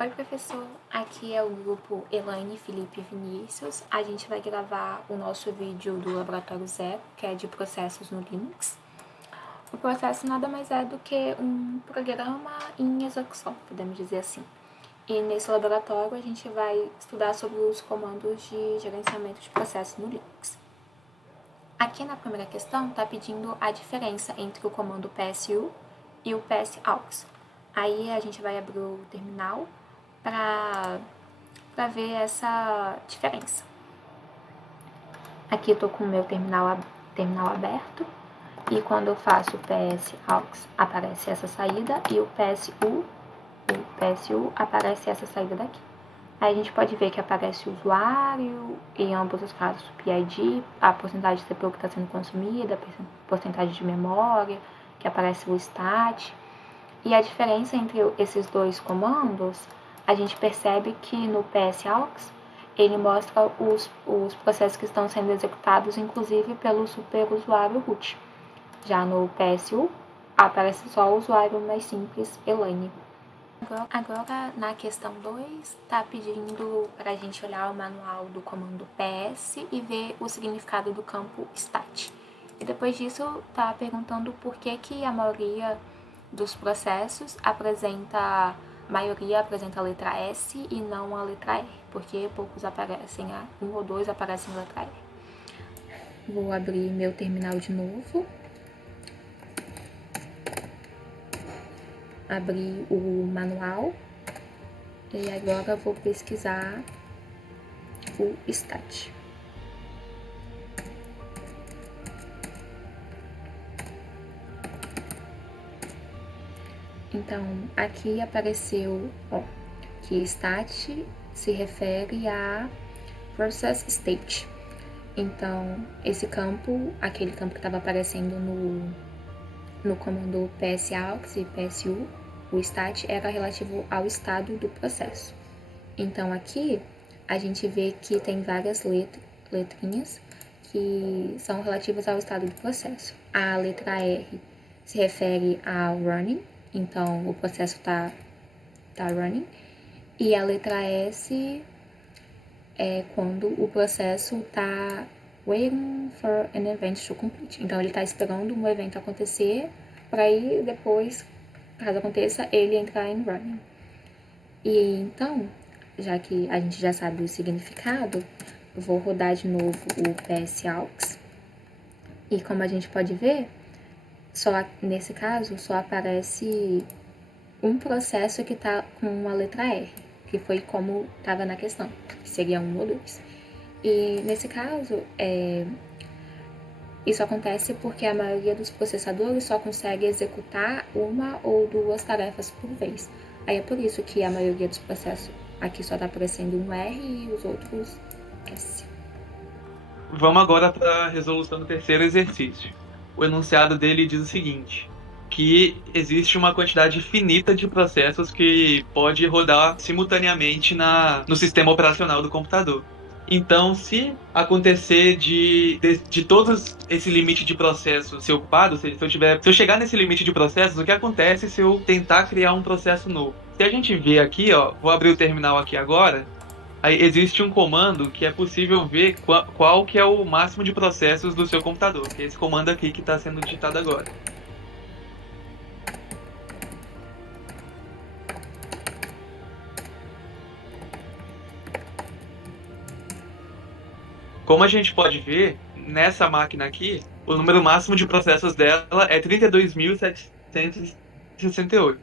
Oi, professor. Aqui é o grupo Elaine, Felipe e Vinícius. A gente vai gravar o nosso vídeo do Laboratório Zero, que é de processos no Linux. O processo nada mais é do que um programa em execução, podemos dizer assim. E nesse laboratório a gente vai estudar sobre os comandos de gerenciamento de processos no Linux. Aqui na primeira questão está pedindo a diferença entre o comando PSU e o PSAux. Aí a gente vai abrir o terminal para ver essa diferença. Aqui eu estou com o meu terminal aberto e quando eu faço o PSAux aparece essa saída e o PSU aparece essa saída daqui. Aí a gente pode ver que aparece o usuário, em ambos os casos o PID, a porcentagem de CPU que está sendo consumida, a porcentagem de memória, que aparece o stat. E a diferença entre esses dois comandos, a gente percebe que no PSAux ele mostra os processos que estão sendo executados, inclusive pelo superusuário root. Já no PSU, aparece só o usuário mais simples, Elaine. Agora, na questão 2, está pedindo para a gente olhar o manual do comando PS e ver o significado do campo stat. E depois disso, está perguntando por que a maioria dos processos a maioria apresenta a letra S e não a letra R, porque poucos aparecem, um ou dois aparecem a letra R. Vou abrir meu terminal de novo. Abrir o manual e agora vou pesquisar o stat. Então, aqui apareceu que stat se refere a process state. Então, esse campo, aquele campo que estava aparecendo no comando PSAux e PSU, o stat era relativo ao estado do processo. Então, aqui a gente vê que tem várias letrinhas que são relativas ao estado do processo. A letra R se refere ao running, então o processo está running. E a letra S é quando o processo está waiting for an event to complete. Então, ele está esperando um evento acontecer para aí depois, caso aconteça, ele entrar em running. E então, já que a gente já sabe o significado, eu vou rodar de novo o PSAux. E como a gente pode ver, nesse caso, só aparece um processo que está com a letra R, que foi como estava na questão, que seria 1 ou 2. E nesse caso, isso acontece porque a maioria dos processadores só consegue executar uma ou duas tarefas por vez. Aí é por isso que a maioria dos processos aqui só está aparecendo um R e os outros S. Vamos agora para a resolução do terceiro exercício. O enunciado dele diz o seguinte, que existe uma quantidade finita de processos que pode rodar simultaneamente no sistema operacional do computador. Então, se acontecer de todos esse limite de processos ser ocupado, se eu chegar nesse limite de processos, o que acontece se eu tentar criar um processo novo? Se a gente vê aqui, vou abrir o terminal aqui agora. Aí existe um comando que é possível ver qual que é o máximo de processos do seu computador, que é esse comando aqui que está sendo digitado agora. Como a gente pode ver, nessa máquina aqui, o número máximo de processos dela é 32.768.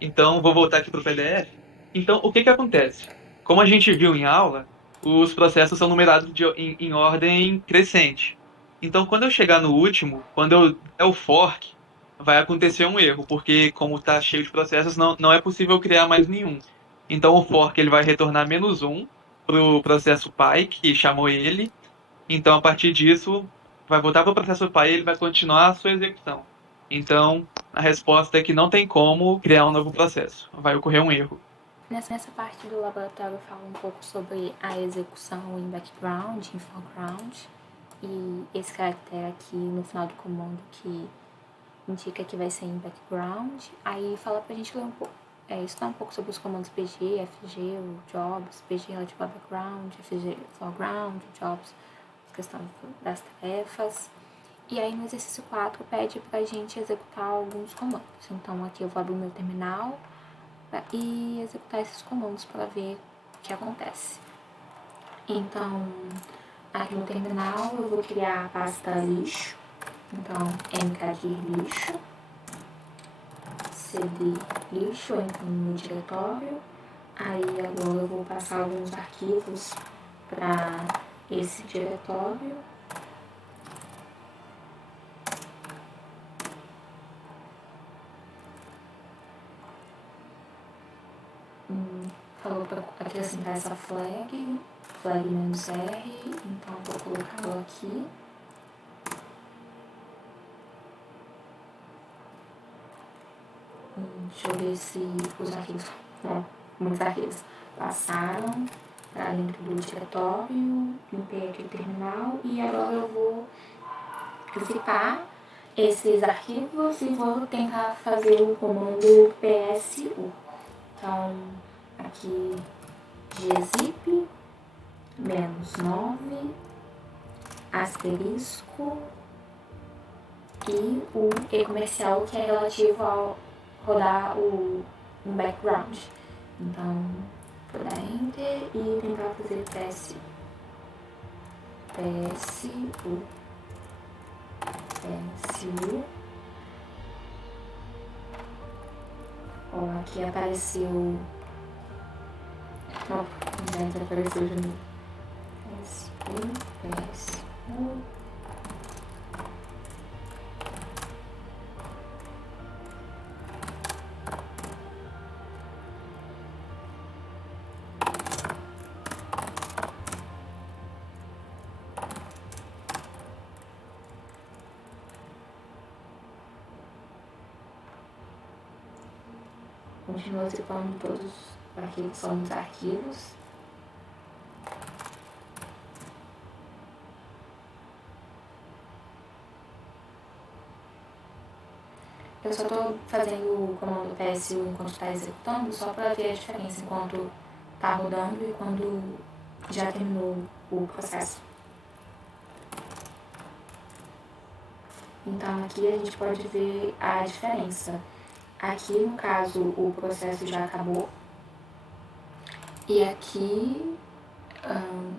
Então, vou voltar aqui para o PDF. Então, o que que acontece? Como a gente viu em aula, os processos são numerados em ordem crescente. Então, quando eu chegar no último, quando eu der o fork, vai acontecer um erro, porque como está cheio de processos, não é possível criar mais nenhum. Então, o fork ele vai retornar -1 para o processo pai, que chamou ele. Então, a partir disso, vai voltar para o processo pai e ele vai continuar a sua execução. Então, a resposta é que não tem como criar um novo processo. Vai ocorrer um erro. Nessa parte do laboratório fala um pouco sobre a execução em background, em foreground, e esse caractere aqui no final do comando que indica que vai ser em background. Aí fala pra gente ler um pouco. estudar um pouco sobre os comandos PG, FG, o jobs, PG relativo ao background, FG foreground, jobs, questão das tarefas. E aí no exercício 4 pede pra gente executar alguns comandos. Então aqui eu vou abrir o meu terminal e executar esses comandos para ver o que acontece. Então aqui no terminal eu vou criar a pasta lixo. Então mkdir lixo, cd lixo, eu entro no diretório. Aí agora eu vou passar alguns arquivos para esse diretório. Falou para acrescentar essa flag -r, então vou colocá-la aqui. Deixa eu ver se os arquivos, muitos arquivos passaram para dentro do diretório, limpei aqui o terminal e agora eu vou zipar esses arquivos e vou tentar fazer o comando psu. Então, aqui gzip -9 asterisco e o e comercial, que é relativo ao rodar um background. Então, vou dar enter e tentar fazer psu. Ó, aqui apareceu. Ó, já desapareceu de novo. PSU. Continua zipando todos os arquivos, são os arquivos. Eu só estou fazendo o comando PSU enquanto está executando, só para ver a diferença enquanto está rodando e quando já terminou o processo. Então aqui a gente pode ver a diferença. Aqui, no caso, o processo já acabou. E aqui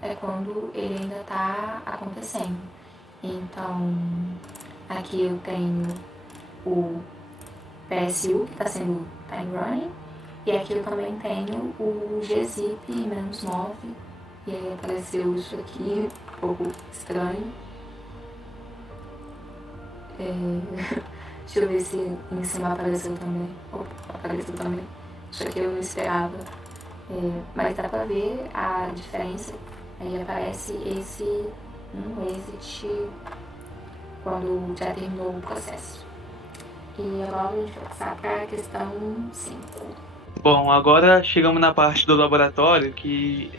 é quando ele ainda está acontecendo. Então, aqui eu tenho o PSU, que está sendo time running. E aqui eu também tenho o gzip -9. E aí apareceu isso aqui, um pouco estranho. Deixa eu ver se em cima apareceu também. Opa, apareceu também. Isso aqui eu não esperava. Mas dá pra ver a diferença. Aí aparece esse exit quando já terminou o processo. E agora a gente vai passar para a questão 5. Bom, agora chegamos na parte do laboratório que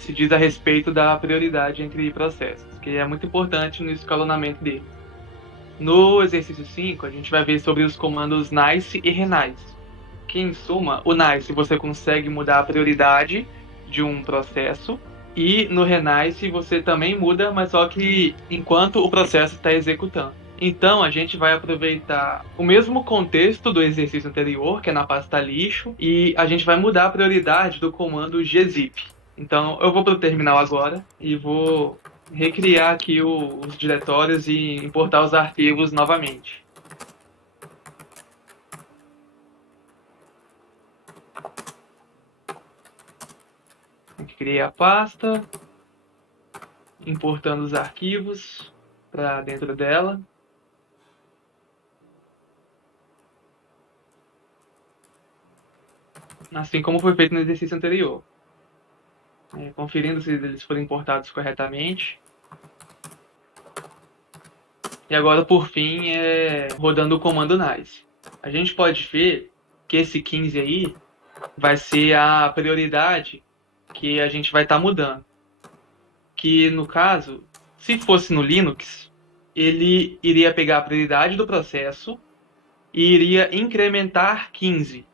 se diz a respeito da prioridade entre processos, que é muito importante no escalonamento dele. No exercício 5, a gente vai ver sobre os comandos nice e renice. Que, em suma, o nice você consegue mudar a prioridade de um processo, e no renice você também muda, mas só que enquanto o processo está executando. Então, a gente vai aproveitar o mesmo contexto do exercício anterior, que é na pasta lixo, e a gente vai mudar a prioridade do comando gzip. Então, eu vou para o terminal agora e vou recriar aqui os diretórios e importar os arquivos novamente. Criei a pasta, importando os arquivos para dentro dela. Assim como foi feito no exercício anterior. Conferindo se eles foram importados corretamente. E agora, por fim, rodando o comando nice. A gente pode ver que esse 15 aí vai ser a prioridade que a gente vai estar mudando. Que, no caso, se fosse no Linux, ele iria pegar a prioridade do processo e iria incrementar 15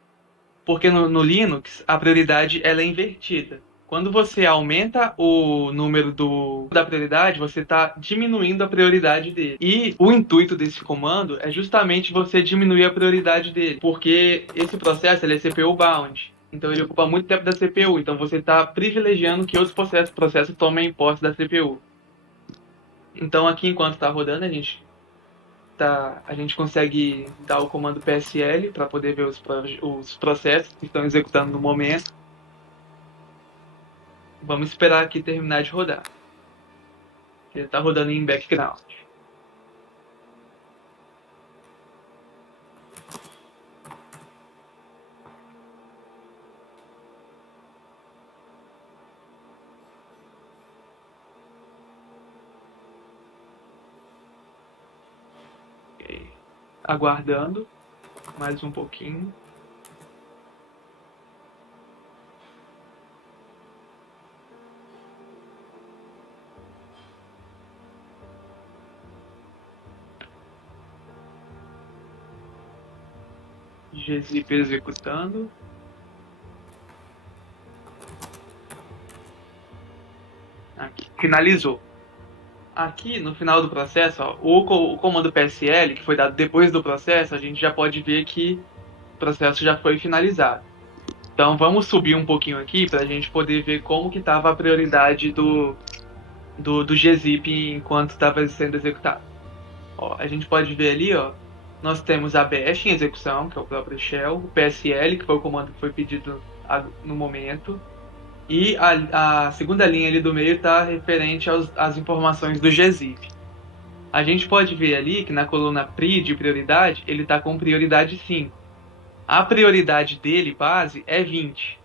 Porque no Linux a prioridade ela é invertida. Quando você aumenta o número da prioridade, você está diminuindo a prioridade dele. E o intuito desse comando é justamente você diminuir a prioridade dele, porque esse processo ele é CPU bound. Então ele ocupa muito tempo da CPU. Então você está privilegiando que outros processos tomem posse da CPU. Então aqui enquanto está rodando a gente consegue dar o comando PSL para poder ver os processos que estão executando no momento. Vamos esperar aqui terminar de rodar. Ele está rodando em background. Okay. Aguardando mais um pouquinho. gzip executando. Aqui, finalizou. Aqui no final do processo, ó, o comando PSL, que foi dado depois do processo, a gente já pode ver que o processo já foi finalizado. Então vamos subir um pouquinho aqui para a gente poder ver como que estava a prioridade do gzip enquanto estava sendo executado. Ó, a gente pode ver ali, ó, nós temos a bash em execução, que é o próprio shell, o PSL, que foi o comando que foi pedido no momento, e a segunda linha ali do meio está referente às informações do gzip. A gente pode ver ali que na coluna PRI de prioridade, ele está com prioridade 5. A prioridade dele, base, é 20.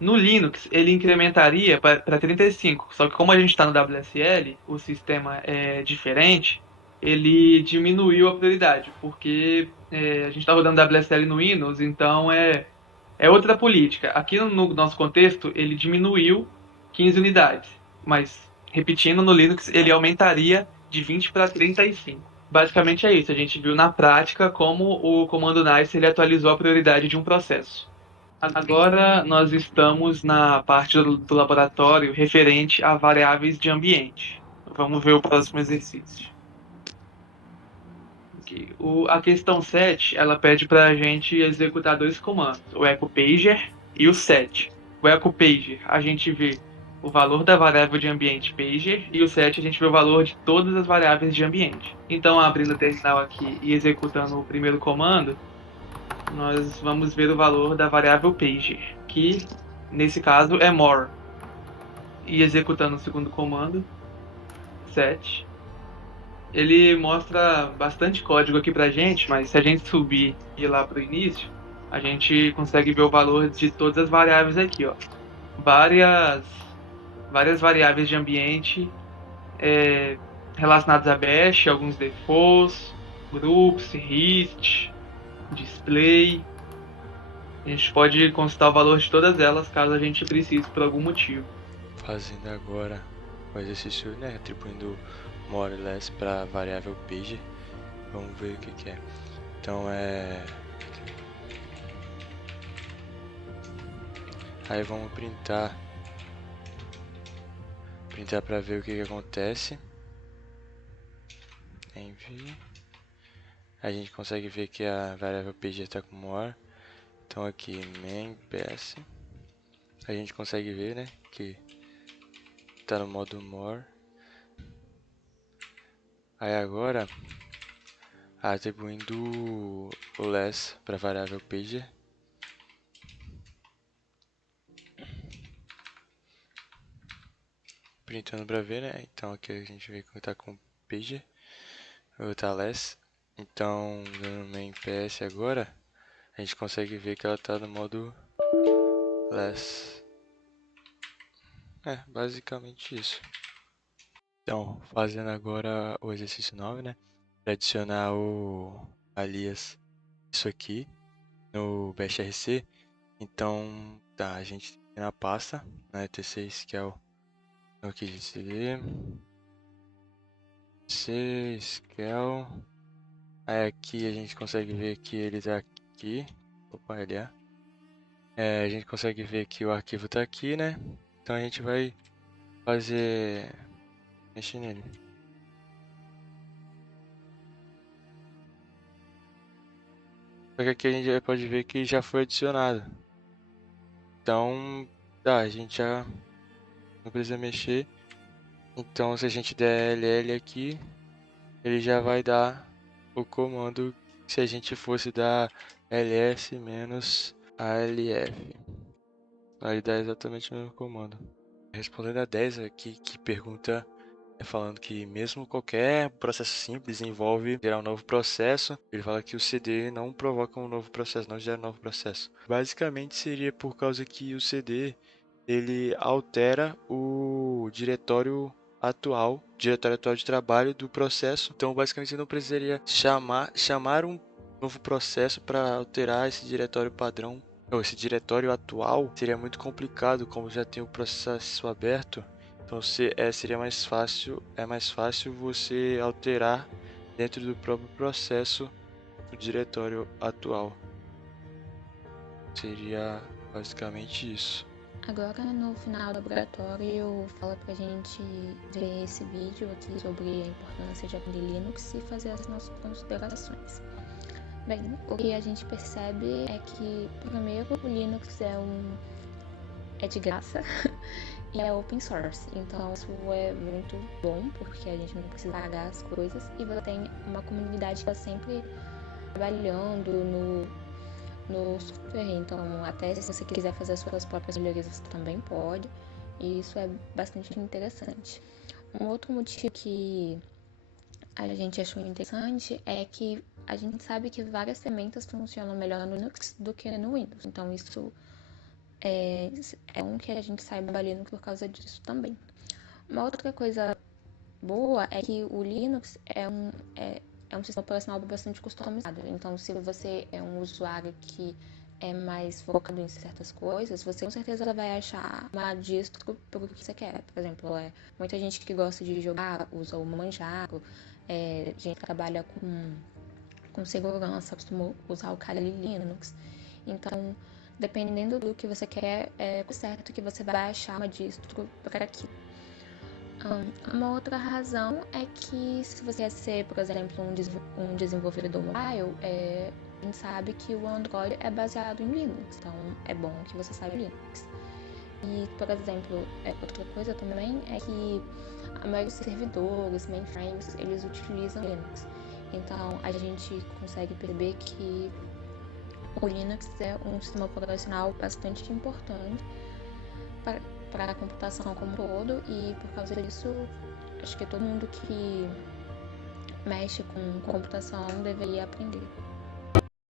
No Linux, ele incrementaria para 35, só que como a gente está no WSL, o sistema é diferente, ele diminuiu a prioridade, porque a gente está rodando WSL no Windows, então é outra política. Aqui no nosso contexto, ele diminuiu 15 unidades, mas repetindo, no Linux ele aumentaria de 20 para 35. Basicamente é isso, a gente viu na prática como o comando nice ele atualizou a prioridade de um processo. Agora nós estamos na parte do laboratório referente a variáveis de ambiente. Vamos ver o próximo exercício. Aqui. A questão 7, ela pede para a gente executar dois comandos, o ecopager e o set. O ecopager, a gente vê o valor da variável de ambiente pager e o set a gente vê o valor de todas as variáveis de ambiente. Então, abrindo o terminal aqui e executando o primeiro comando, nós vamos ver o valor da variável pager, que nesse caso é more. E executando o segundo comando, set, ele mostra bastante código aqui pra gente, mas se a gente subir e ir lá pro início, a gente consegue ver o valor de todas as variáveis aqui, ó. Várias variáveis de ambiente relacionadas a bash, alguns defaults, groups, hist, display. A gente pode consultar o valor de todas elas caso a gente precise por algum motivo. Fazendo agora o exercício, né, atribuindo more or less para a variável pager. Vamos ver o que é. Então aí vamos printar para ver o que acontece. Envie. A gente consegue ver que a variável pager está com more. Então aqui main ps, a gente consegue ver, né, que está no modo more. Aí agora atribuindo o less para a variável pager. Printando para ver, né? Então aqui a gente vê que está com pager, tá less. Então dando main ps agora, a gente consegue ver que ela está no modo less. Basicamente isso. Então, fazendo agora o exercício 9, né? Para adicionar o alias isso aqui no bashrc. Então, tá, a gente tem na pasta, né? tc-scale no que cd, tc-scale. Aí aqui a gente consegue ver que ele tá aqui. Opa, ele é. A gente consegue ver que o arquivo tá aqui, né? Então a gente vai mexer nele. Só que aqui a gente já pode ver que já foi adicionado. Então, tá, a gente já não precisa mexer. Então, se a gente der ll aqui, ele já vai dar o comando se a gente fosse dar ls menos alf. Aí dá exatamente o mesmo comando. Respondendo a 10 aqui, que pergunta falando que mesmo qualquer processo simples envolve gerar um novo processo, ele fala que o CD não provoca um novo processo, não gera um novo processo. Basicamente seria por causa que o CD ele altera o diretório atual de trabalho do processo. Então basicamente você não precisaria chamar um novo processo para alterar esse diretório padrão. Ou esse diretório atual seria muito complicado, como já tem o processo aberto. Então seria mais fácil, é mais fácil você alterar dentro do próprio processo o diretório atual. Seria basicamente isso. Agora, no final do laboratório, fala pra gente ver esse vídeo aqui sobre a importância de aprender Linux e fazer as nossas considerações. Bem, o que a gente percebe é que, primeiro, o Linux é de graça e é open source. Então, isso é muito bom, porque a gente não precisa pagar as coisas e você tem uma comunidade que está sempre trabalhando no software. Então, até se você quiser fazer as suas próprias melhorias, você também pode. E isso é bastante interessante. Um outro motivo que a gente achou interessante é que a gente sabe que várias ferramentas funcionam melhor no Linux do que no Windows. Então, isso é um que a gente saiba Linux por causa disso também. Uma outra coisa boa é que o Linux é um sistema operacional bastante customizado. Então, se você é um usuário que é mais focado em certas coisas, você com certeza vai achar uma distro para o que você quer. Por exemplo, muita gente que gosta de jogar usa o Manjaro, gente que trabalha com segurança costuma usar o Kali Linux. Então, dependendo do que você quer, é certo que você vai achar uma distro para aquilo. Uma outra razão é que se você quer ser, por exemplo, um desenvolvedor mobile, a gente sabe que o Android é baseado em Linux, então é bom que você saiba Linux. E, por exemplo, outra coisa também é que a maioria dos servidores, mainframes, eles utilizam Linux. Então a gente consegue perceber que o Linux é um sistema operacional bastante importante para a computação como um todo, e por causa disso, acho que todo mundo que mexe com computação deveria aprender.